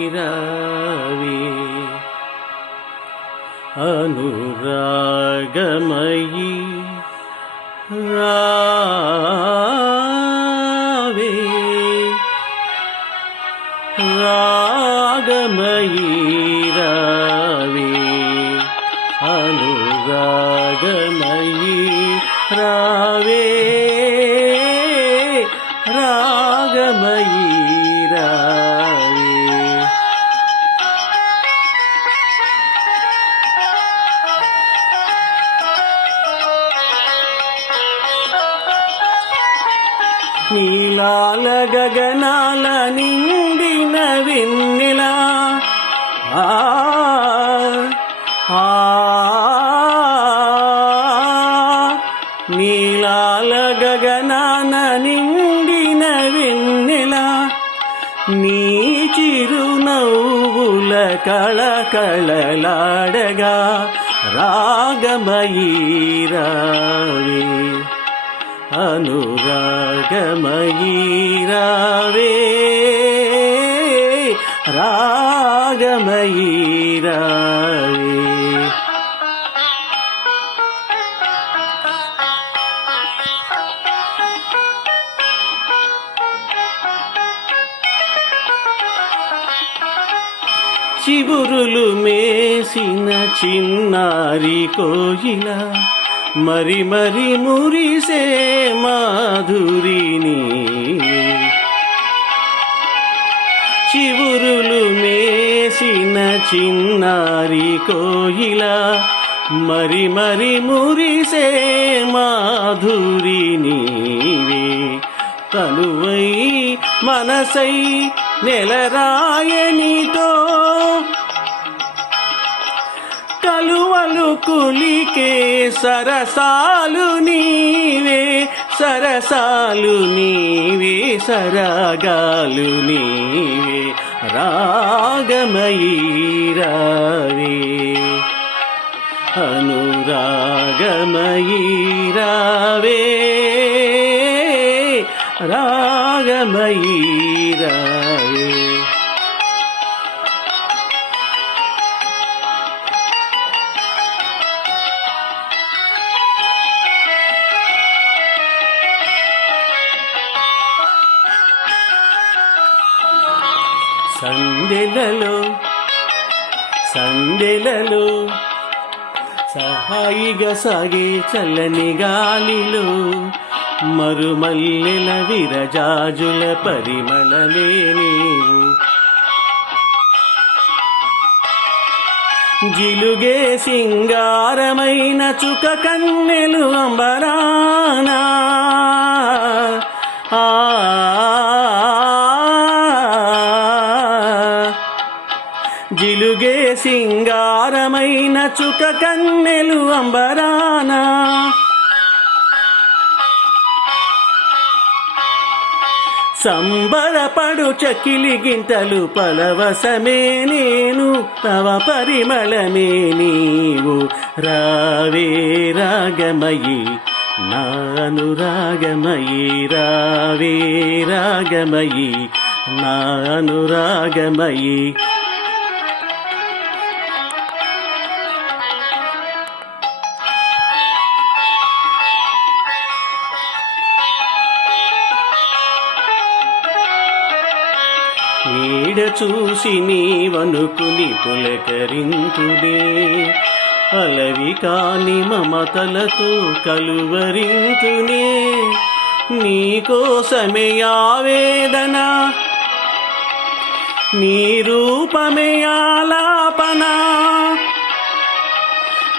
రాగమయీరావే అనురాగమయీ రావే రాగమయీరావే రాగమయీ నీలాల గగనాల నిండిన వెన్నెలా నిండిన వెన్నెలా నీ చిరునవ్వుల కళకళలాడగా రాగమయీరావే అనురాగమయీరావే రాగమయీరావే. చివురులు మేసిన చిన్నారి కోయిల మరి మరి మురిసే మాధురిని. చివురులు మేసిన చిన్నారి కోయిల మరి మరి మురిసే మాధురిని. నీవే తనువై మనసై నెలరాయనితో కలువలు కులికే సరసాలు నీవే సరసాలు నీవే సరగాలు నీవే రాగమయీ రావే. అనురాగమయీ రావే రాగమయీ సందెలలో సందెలలో సహాయిగా సాగే చల్లని గాలిలో మరుమల్లెల విరజాజుల పరిమళమే నీవు. జిలుగే సింగారమైన చుక కన్నెలు అంబరానా సింగారమైన చుక కన్నెలు అంబరానా. సంబరపడు చకిలి గింతలు పలవసమే నేను తవ పరిమళమే నీవు. రావే రాగమయి నాను రాగమయి రావే రాగమయి నాను రాగమయి చూసి నీవనుకుని పులకరింతుడే అలవి కాని మమతలతో కలువరింతునే నీకోసమే ఆవేదన నీ రూపమే ఆలాపనా.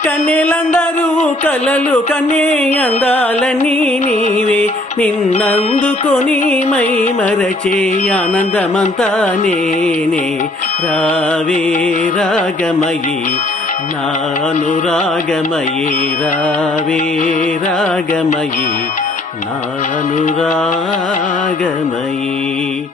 కన్నెలందరూ కలలు కనే అందాలని నీవే నిన్నందుకొని మై మరచే ఆనందమంతా నేనే. రావే రాగమయీ నాను రాగమయీ రావే రాగమయీ నాను రాగమయీ.